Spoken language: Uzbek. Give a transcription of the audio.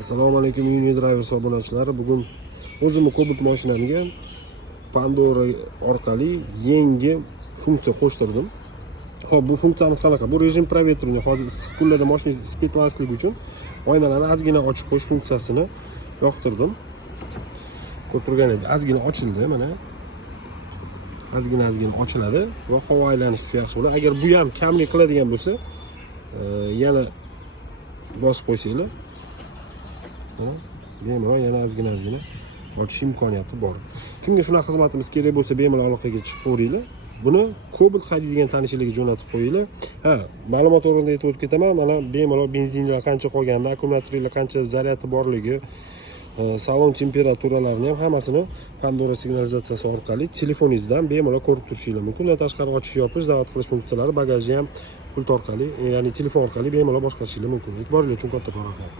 Assalomu alaykum Unidriver obunachilari. Bugun o'zimni Cobalt mashinamga Pandora orqali yangi funksiya qo'shtirdim. Hop, bu funksiyamiz qanaqa? Bu rejim provetrini hozir issiq kunlarda mashinangiz isib ketmasligi uchun oynalarni ozgina ochib qo'yish funksiyasini yoqtirdim. Ko'rtirganingiz ozgina ochildi, mana. Ozgina ochiladi va havo aylanishi juda yaxshi bo'ladi. Agar bu ham kamlik qiladigan bo'lsa, yana bosib qo'ysanglar, bemalol yana ozgina ochish imkoniyati bor. Kimga shunaqa xizmatimiz kerak bo'lsa, bemalol aloqaga chiqaveringlar. Buni Cobalt haydaydigan tanishlarga jo'natib qo'yinglar. Ma'lumot o'rnida aytib o'tib ketaman. Mana bemalol benzinlar qancha qolganini, akkumulyatorlar qancha zaryadi borligi, salon temperaturalarini ham hammasini Pandora signalizatsiyasi orqali telefoningizdan bemalol ko'rib turishingiz mumkin. Undan tashqari ochish, yopish, zavat qilish funksiyalari bagajni ham pult orqali, ya'ni telefon orqali bemalol boshqarishingiz mumkin. E'tiboringiz uchun katta rahmat.